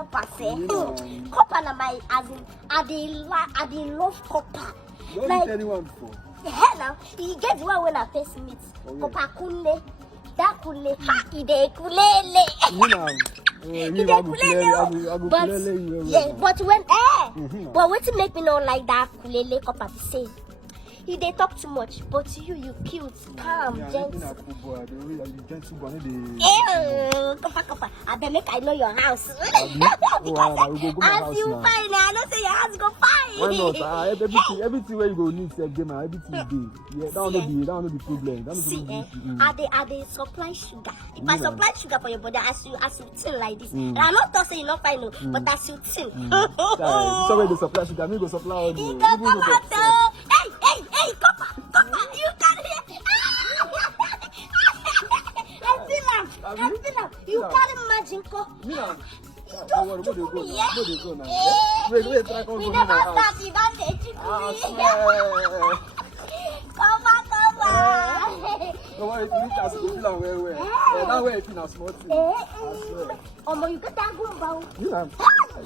copper say. Copper na my as in I dey love copper. You don't meet anyone before? Yeah, now you get the one when I first meet. Copper kule, that kule, ha, ide kulele. But when but what to make me know like that kulele copper be say? He they talk too much, but you cute, calm, gentle. Copper. I better make I know your house. As you find, I don't say your house go fine. Why not? Everything where you go need self game, everything you do. Yeah, that will not be problem. I they supply sugar. If I supply sugar for your body, as you thin like this. And I'm not talking you not fine, but as you thin. So when they supply sugar, me go supply all the. Hey, Copper, you got it. I feel him. You can't imagine, Copper. We never start the advantage. Come on. No worry, you need to go down where. That way, it's not small. Oh, you get that gumba.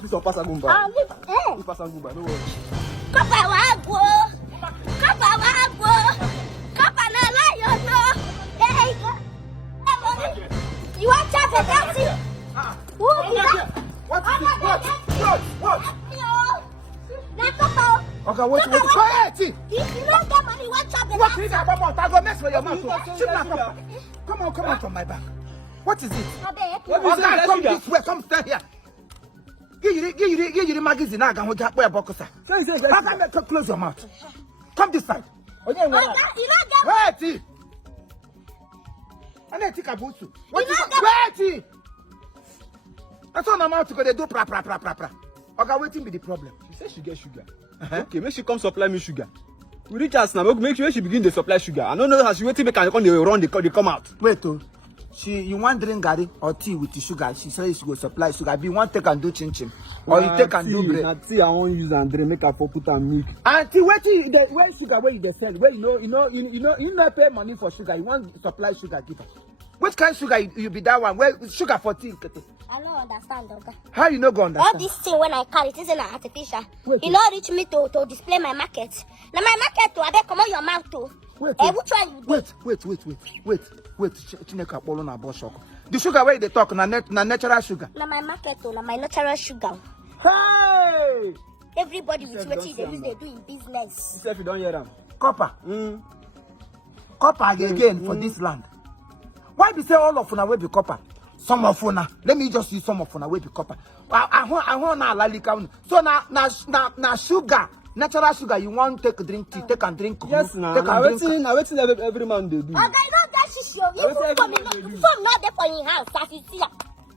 This one pass a gumba. You pass a gumba, no worry. Copper, na lion, no. Hey, you want to have a taxi? What? Okay, wait. Quiet! If you don't get money, what have a taxi? I go mess with your mouth. Come on from my back. What is it? Okay, come this way. Come stand here. Give you the magazine. I can hold your box. Close your mouth. Come this side. Wait! I need to take a boot. Wait! That's all I'm out to go. They do pra. Okay, waiting be the problem. She said she get sugar. Okay, make she come supply me sugar. We reach us now. Make sure she begin to supply sugar. I don't know how she waiting. Make her come. They run. They come out. Wait, you want drink garri or tea with the sugar? She says she go supply sugar. Be one take and do chin, or you take and do bread. Na tea I won't use and drink. Make her for put and milk. Auntie, where sugar where you dey sell? Where you know pay money for sugar. You want supply sugar, give her. What kind of sugar you be that one? Where sugar for tea? I don't understand, Oga. How you no go understand? All this thing when I carry it isn't artificial. You know, reach me to display my market. Now my market I beg come on your mouth too. Wait. Which one you do? Wait. Chineke akpolo na boshok. The sugar where they talk na natural sugar. Now my market na my natural sugar. Hey! Everybody with what they use they do in business. If you don't hear them. Copper. Copper again for this land. Why be say all of una will be copper? Some of una. Let me just use some of una will be copper. I want na lalika. So na sugar. Natural sugar, you want take drink tea, take and drink. Yes, now waiting every man they do. Okay, you know that shit, you phone not there for your house, as you see.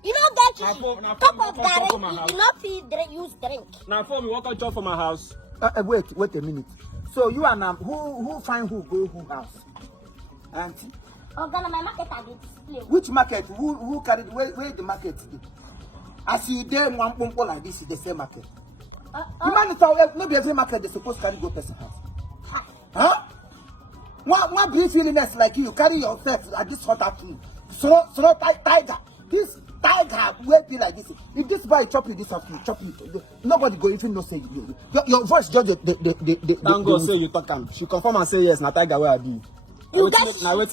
You know that shit. Top of that, you not feed use drink. Now for me, walk out job for my house. Wait a minute. So you and who find who go who house? Auntie. Okay, my market I display. Which market? Who carried where the market is? As you there one pump like this is the same market. Maybe every market they supposed to carry go person house. Huh? One brief illness like you carry yourself at this hot afternoon. So tiger. This tiger will be like this. If this boy chop you this afternoon, chop you. Nobody go even know say you. Your voice just the. Thank God say you talk am. She confirm and say yes. Na tiger where I be. You know that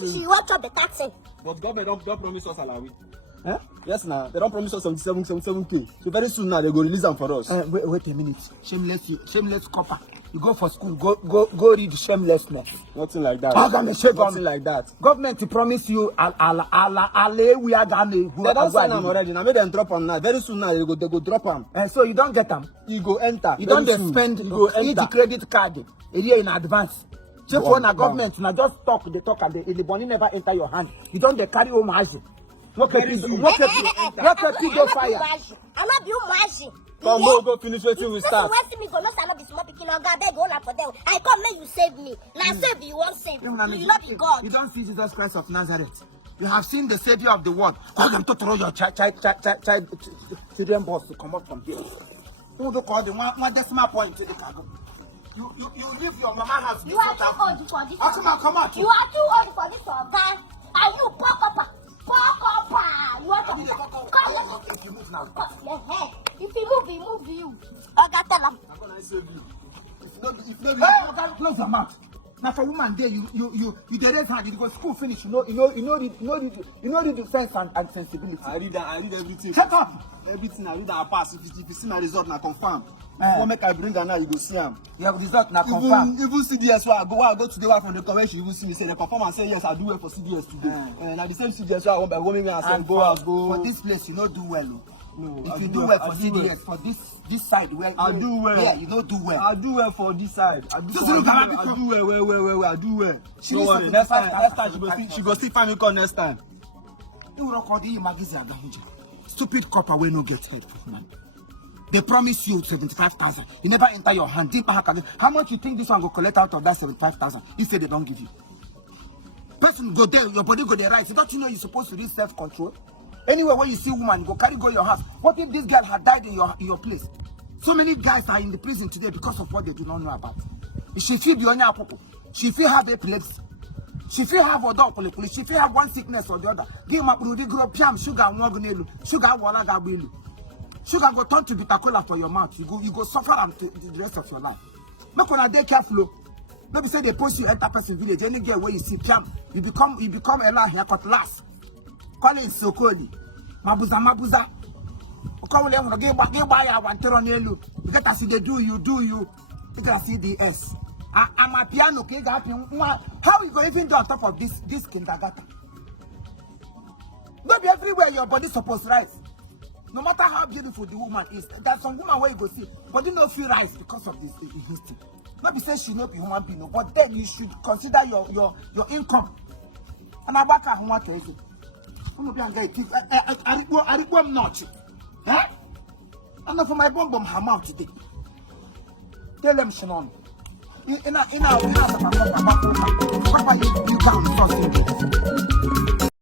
she want chop the taxi. But government don't promise us salary. Huh? Yes, now they don't promise us 77K. So very soon now they go release them for us. Wait a minute. Shameless copper. You go for school. Go read shamelessness. Nothing like that. Nothing like that. Government promise you we are gonna. They don't sign them already. Now make them drop them now. Very soon now they go drop them. So you don't get them. You go enter. You don't spend. You go enter. Credit card a year in advance. Just when a government now just talk and the money never enter your hand. You don't carry home margin. What a pido fire. I'm not doing margin. Come go finish waiting we start. I come make you save me. Now save you won't save. You not be God. You don't see Jesus Christ of Nazareth. You have seen the Savior of the world. Call them to throw your children boss to come up from here. Who do call them one decimal point to the cargo? You leave your mama house. You are too old for this. Come on. You are too old for this one, guy. Are you pop? If you move now. If you move you. I got tell him. I'm gonna save you. If no, close your mouth. Now for woman there, you the rest hand, you go school finish, you know the sense and sensibility. I read everything. Shut up! Everything I read and I pass. If you see my result, now confirm. Before make I bring her now, you go see him. Your result now confirm. Even CDS where I go today from the convention, you will see me say they confirm and say yes, I do well for CDS today. And at the same CDS where I want by woman and say go. For this place, you don't do well. No, if you do well for CDS, for this side where I do well. Yeah, you don't do well. I do well for this side. I do well. I do well. She don't worry. Next time she go still find me call next time. You record the magazine. Stupid copper will no get head for man. They promise you 75,000. You never enter your hand. How much you think this one will collect out of that 75,000? You say they don't give you. Person go there, your body go there right. Don't you know you're supposed to be self-control? Anywhere where you see woman, go carry go your house. What if this girl had died in your place? So many guys are in the prison today because of what they do not know about. She feel beyond her people. She feel have epilepsy. She feel have a dog police. She feel have one sickness or the other. Give my brother grow piam sugar and sugar wala gabilu. Sugar go turn to bitter cola for your mouth. You go suffer them to the rest of your life. Make one a day careful. Maybe say they post you enter person village. Any girl where you see piam, you become a lot haircut last. Call it Sokoli. Mabuza. Call them give buy a one turn on you. Get as they do you. You can see the S. I'm a piano kid. How you go even do on top of this kindergarten? Not be everywhere your body supposed to rise. No matter how beautiful the woman is, there's some woman where you go see body no feel rise because of this history. Not be say she not be human being, but then you should consider your income. And I back at human case. I'm not going to get I not. Huh? I'm not for my bomb her mouth today. Tell them Shannon. In our house, Papa, you can't